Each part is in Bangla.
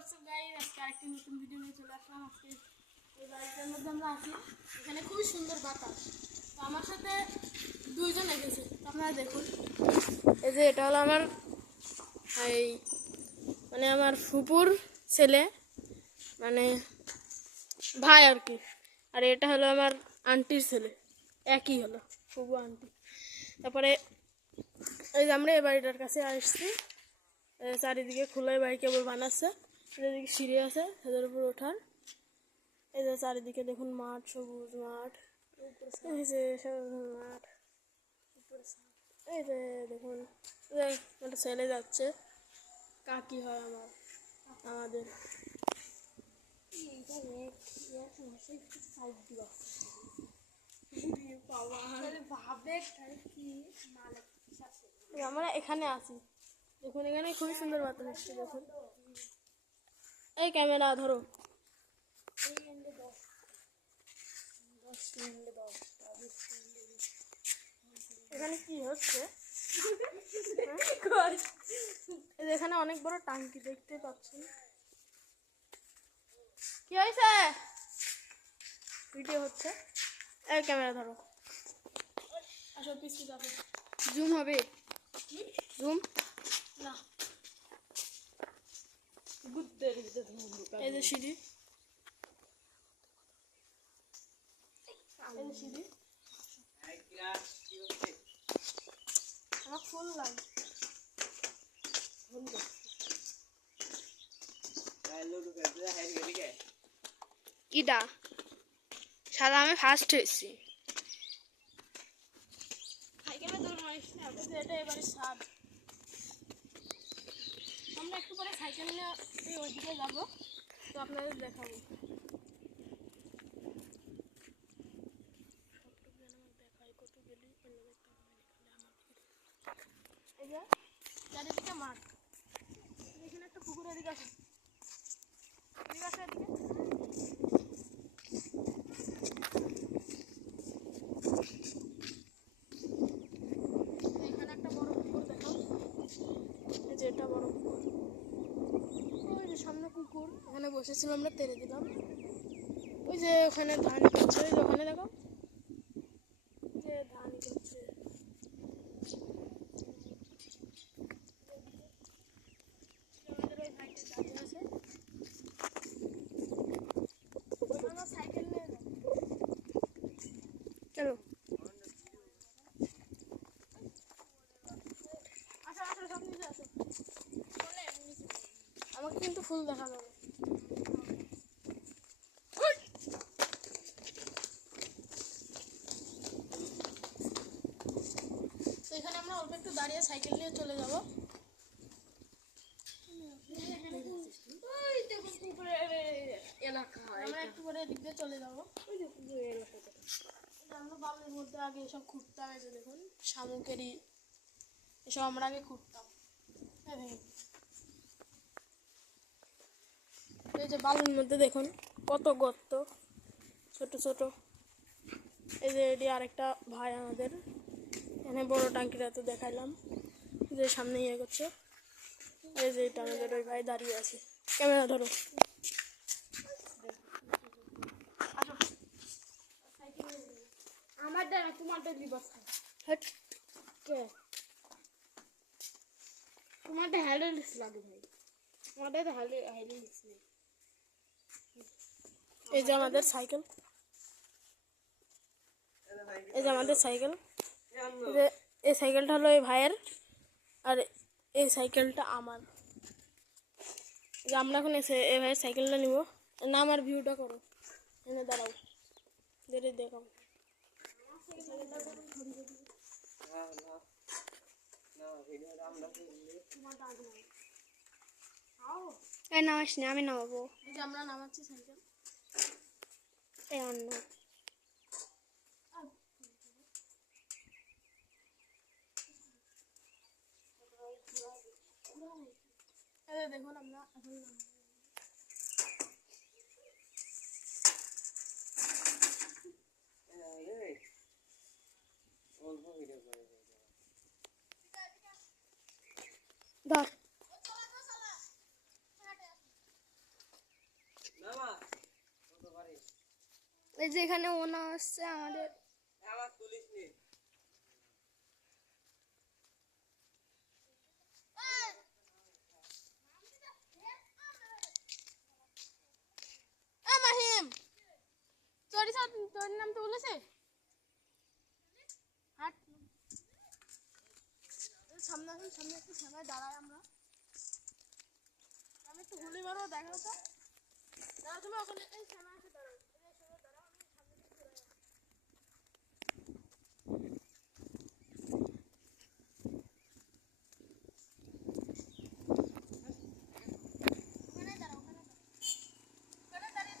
হোয়াটসঅ্যাপ গাইস, আজকে আরেকটি নতুন ভিডিও নিয়ে চলে আসলাম। আজকে এই বাড়িটার মধ্যে আমরা আছি, এখানে খুবই সুন্দর বাতাস। তো আমার সাথে দুইজন এসেছে, আপনারা দেখুন। এই যে এটা হলো আমার এই মানে আমার ফুপুর ছেলে, মানে ভাই আর কি। আর এটা হলো আমার আন্টির ছেলে, একই হলো ফুপু আন্টি। তারপরে এই যে আমরা এই বাড়িটার কাছে আসছি, চারিদিকে খোলা বাড়ি কেবল বানাচ্ছে। এদিকে সিঁড়ি আছে সেদের উপর ওঠার। এই যে চারিদিকে দেখুন মাঠ, সবুজ মাঠ, এই যে সবুজ মাঠ। এই যে দেখুন একটা ছেলে যাচ্ছে, কাকি হয় আমাদের। আমরা এখানে আছি, দেখুন এখানে খুবই সুন্দর বাতাস হচ্ছে। দেখুন এই ক্যামেরা ধরো, এখানে কি হচ্ছে? এখানে অনেক বড় টাঙ্কি দেখতে পাচ্ছেন। কি হয়েছে? ভিডিও হচ্ছে। এই ক্যামেরা ধরো, আসো পিছু যাবে, জুম হবে, জুম না। এই যে সিঁড়ি, এই যে সিঁড়ি আমার ফুল লাগে। ইডা সাদা আমি ফার্স্ট হয়েছি। সাইকেলে দৌড় মারিস না, এটা এবারে স্বাদ। আমরা একটু পরে সাইকেল নিয়ে ওইদিকে যাবো, তো আপনাদের দেখাবো। এই যে চারিদিকে মাঠ, এখানে একটা পুকুর, এদিকে আছে, এদিকে আছে, এদিকে। এখানে একটা বড় পুকুর দেখাও, এই যে এটা বড় পুকুর। ওই যে সামনে পুকুর, এখানে বসেছিলাম আমরা, তেরে দিলাম। ওই যে ওখানে ধান করছে, ওই যে ওখানে দেখো, যে ধান করছে। আমাদের ওই ভাইটা দাঁড়িয়ে আছে, ওখানে সাইকেল নিয়ে যাবো। চলো আসো আসো, সব নিচে আসো। আমাকে কিন্তু ফুল দেখা যাবে। তো এখানে আমরা অল্প একটু দাঁড়িয়ে সাইকেল নিয়ে চলে যাবো। আমরা একটু করে এদিক দিয়ে চলে যাবো। আমরা বালুর মধ্যে আগে এসব খুঁড়তাম, এই যে দেখুন শামুকেরই এসব আমরা আগে খুঁড়তাম। এই যে বালুর মধ্যে দেখুন কত গর্ত, ছোট ছোট। এই যে এটি আরেকটা ভাই আমাদের, এখানে বড় টাঙ্কিটা তো দেখাইলাম, যে সামনে ইয়ে করছে। এই যে এটা আমাদের ওই ভাই দাঁড়িয়ে আছে, ক্যামেরা ধরো। আমার দ্বারা তোমারটা লিবাস কে তোমারটা হ্যান্ডেলস লাগে ভাই, তোমারটা তো হ্যান্ডেলস নেই। এই যে আমাদের সাইকেল, এই যে আমাদের সাইকেল। এই সাইকেলটা হলো এই ভাইয়ের, আর এই সাইকেলটা আমার। যে আমরা এখন এই ভাইয়ের সাইকেলটা নিব না, আমার ভিউটা করো, এনে দাঁড়াও, যেটা দেখাও। এই নামাস না, আমি নামাবো। এই যে আমরা নামাচ্ছি সাইকেল, এই অন্য দেখুন আমরা এখন ধর। এই যে এখানে ওনা আসছে আমাদের। মাহিম তোর নাম তো বলেছে হাট সামনে আসুন, সামনে একটু সামনে দাঁড়াই আমরা। আমি একটু গুলি মারবো, দেখো তো দাঁড়া তুমি ওখানে, এই সামনে এসে দাঁড়াও, এই যে সামনে দাঁড়াও, আমি সামনে থেকে চলে যাবো। ওখানে দাঁড়াও, ওখানে দাঁড়াও, ওখানে দাঁড়িয়ে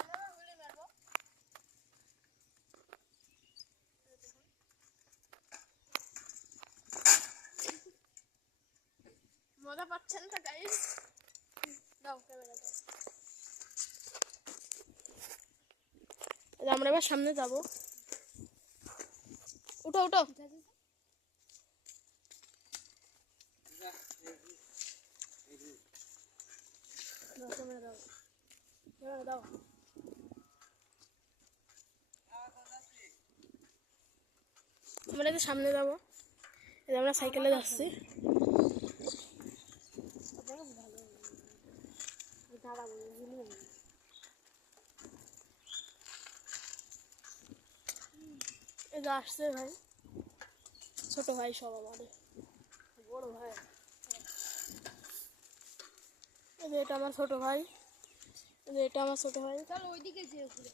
আমরা গুলি মারবো। মজা পাচ্ছেন তো গাইস? দাও ক্যামেরা দাও। আমরা এবার সামনে যাবো। উঠো উঠো, ক্যামেরা দাও, ক্যামেরা দাও। আমরা এবার সামনে যাবো। এই যে আমরা সাইকেলে যাচ্ছি। এই যে আসছে ভাই, ছোট ভাই সব আমাদের, বড় ভাই। এই যে এটা আমার ছোট ভাই, এই যে এটা আমার ছোট ভাই। চলো ওইদিকে যেয়ে ঘুরে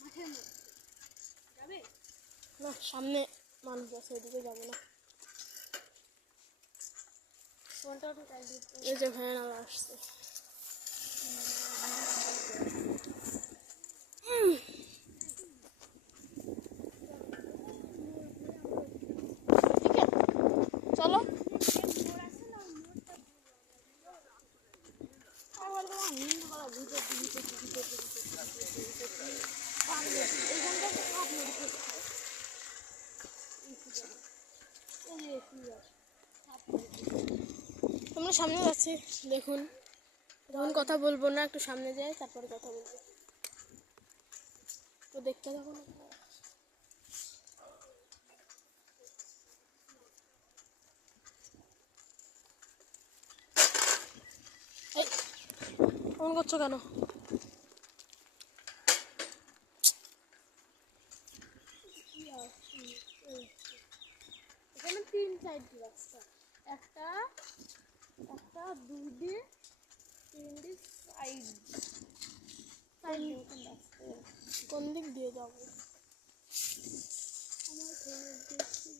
মাঠের মধ্যে যাবে। না সামনে মানুষ আছে, ওইদিকে যাবো না। এই যে ভ্যান আলা আসছে। চলো আমরা সামনে যাচ্ছি, দেখুন এখন কথা বলবো না, একটু সামনে যাই তারপরে কথা বলবো, তো দেখতে থাকো না। এই ফোন করছো কেন? এখানে 3 সাইড রাস্তা, একটা একটা 2 দিয়ে 3 সাইড। কোন দিক দিয়ে যাবো? আমার ফোনের দিকে।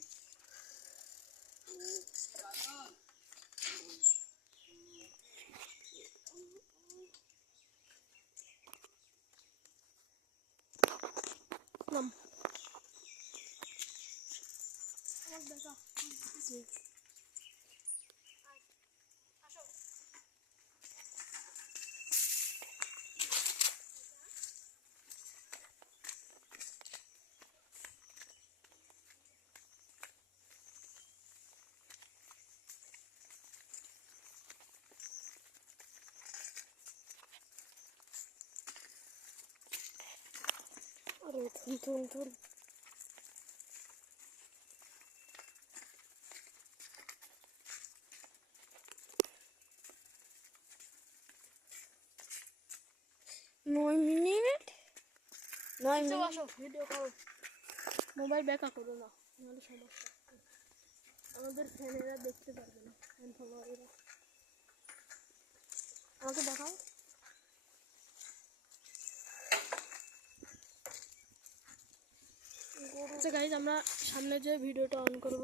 নাম আমার দেখা আরে থুন 9 মিনিট, 9 মিনিট। আসো ভিডিও করো, মোবাইল ব্যাকআপ করো না, নাহলে সমস্যা। আমাদের ফ্যানেরা দেখতে পারবে না, ফ্যান ফলোয়ারেরা। আমাকে দেখাও। আচ্ছা গাইজ, আমরা সামনে যে ভিডিওটা অন করব,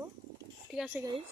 ঠিক আছে গাইজ।